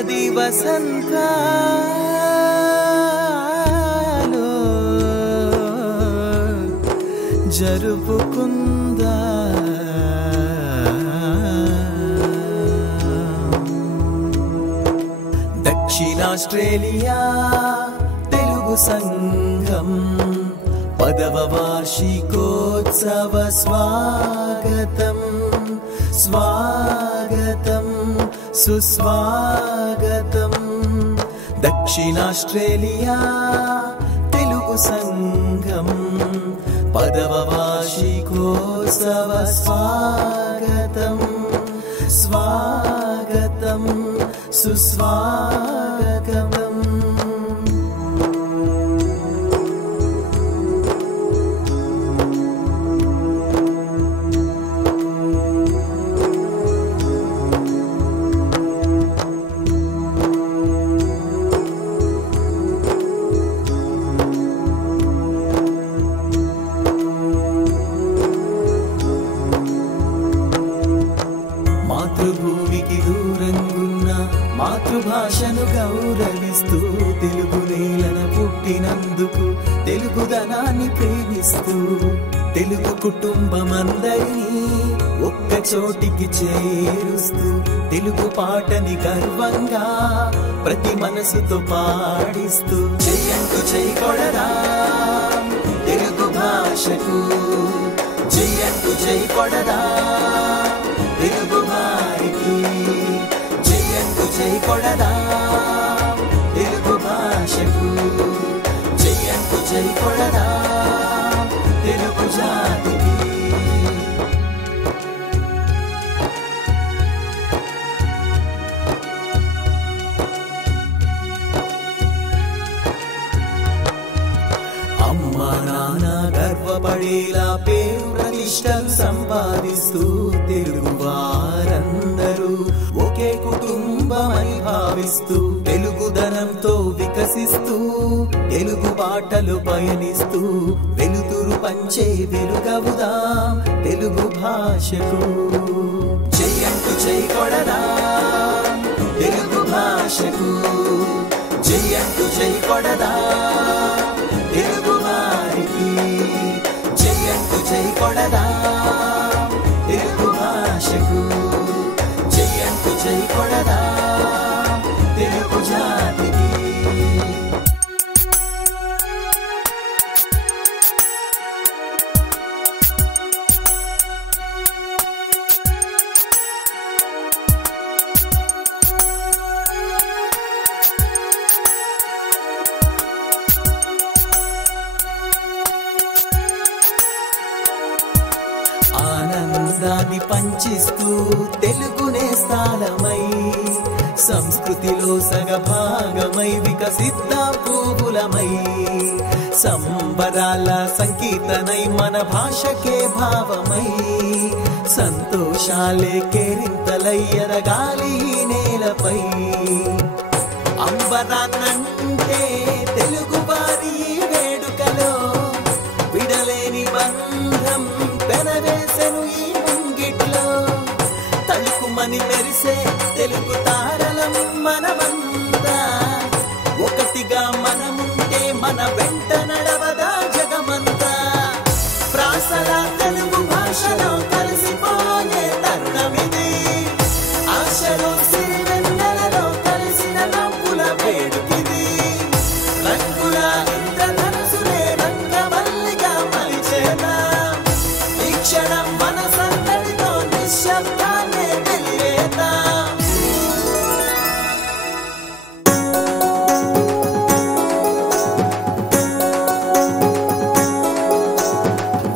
పది వసంతాలు జరుపుకుందా దక్షిణాస్ట్రేలియా తెలుగు సంఘం 10వ వార్షికోత్సవ స్వాగతం స్వాగతం సుస్వాగతం దక్షిణాస్ట్రేలియా తెలుగు సంఘం 10వ వార్షికోత్సవ స్వాగతం స్వాగతం సుస్వాగతం మాతృభూమికి దూరంగున్న మాతృభాషను గౌరవిస్తూ తెలుగు నేలన పుట్టినందుకు తెలుగుదనాన్ని ప్రేమిస్తూ తెలుగు కుటుంబమందరినీ ఒక్క చోటికి చేరుస్తూ తెలుగు పాటని గర్వంగా ప్రతి మనసుతో పాడిస్తూ జయంతు జై కొడరా తెలుగు భాషకు జయంతు జై కొడరా తెలుగు వారికి జయంతు జై కొడరా తెలుగు భాషకు జయంతు జై కొడరా తెలుగు జాతికి అమ్మా నాన్న గర్వపడేలా పేరు ప్రతిష్టలు సంపాదిస్తూ తెలుగు వారందరూ ఒకే కుటుంబమని భావిస్తూ తెలుగుదనంతో వికసిస్తూ తెలుగు బాటలు పయనిస్తూ వెలుతురు పంచే వెలుగవుదాం తెలుగు భాషకు జయంతు జై కొడరా తెలుగు భాషకు జయంతు జై కొడరా తెలుగు వారికి జయంతు జై కొడరా తెలుగు భాషకు జయంతు జై కొడరా తెలుగు జాతికి ఆనందాన్ని పంచిస్తూ తెలుగునే స్థానమై సంస్కృతిలో సగభాగమై వికసిద్ద పువ్వులమై సంబరాల సంకీర్తనై మన భాషకే భావమై సంతోషాలే కేరింతలై ఎరగాలి నేలపై అంబరాన్నంటే తెలుగు వారి వేడుకలో విడలేని బంధం పెనవేసెను ఈ ముంగిట్లో తలుకుమని మెరిసే తెలుగు తారలం మనమంతా ఒకటిగా మనముంటే మన వెంట నడవదా జగమంతా ప్రాసల తెలుగు భాషలో కలిసిపోయే తరుణమిది ఆశలో సిరివెన్నెలలో కలిసిన నవ్వుల వేడుకిది రంగుల ఇంద్రధనుసులే రంగవల్లిగా మలిచేనా ఈ క్షణం మన సందడితో నిశ్శబ్దాన్నే వెలివేనా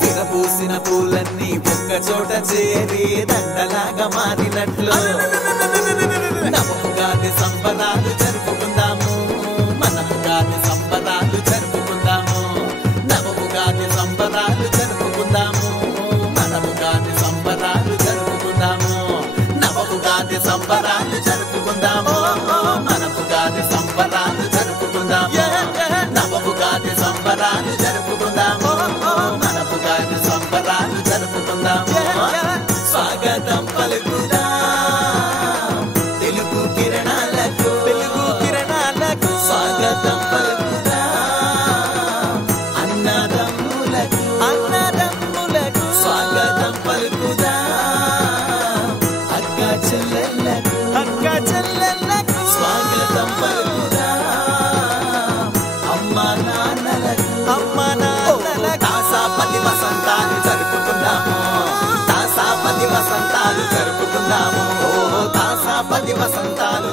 విరబూసిన పూలన్నీ ఒక్క చోట చేరి దండలాగా మారినట్లు నవముగాది సంబరాలు జరుపుకుందాము మనముగాది సంబరాలు జరుపుకుందాము నవముగాది సంబరాలు జరుపుకుందాము మనముగాది సంబరాలు జరుపుకుందాము నవముగాది సంబరాలు జరుపుకుందాము మనముగాది సంబరాలు జరుపుకుందాము నవముగాది సంబరాలు జరుపుకుందాము మనముగాది సంబరాలు జరుపుకుందాము స్వాగతం పలుకుదాం తెలుగు కిరణాలకు అక్క చెల్లెళ్ళకు స్వాగతం పలుకుదా అమ్మా నాన్నలకు తాసాపతి వసంతాలు జరుపుకుందాము తాసాపతి వసంతాలు జరుపుకుందాము తాసాపతి వసంతాలు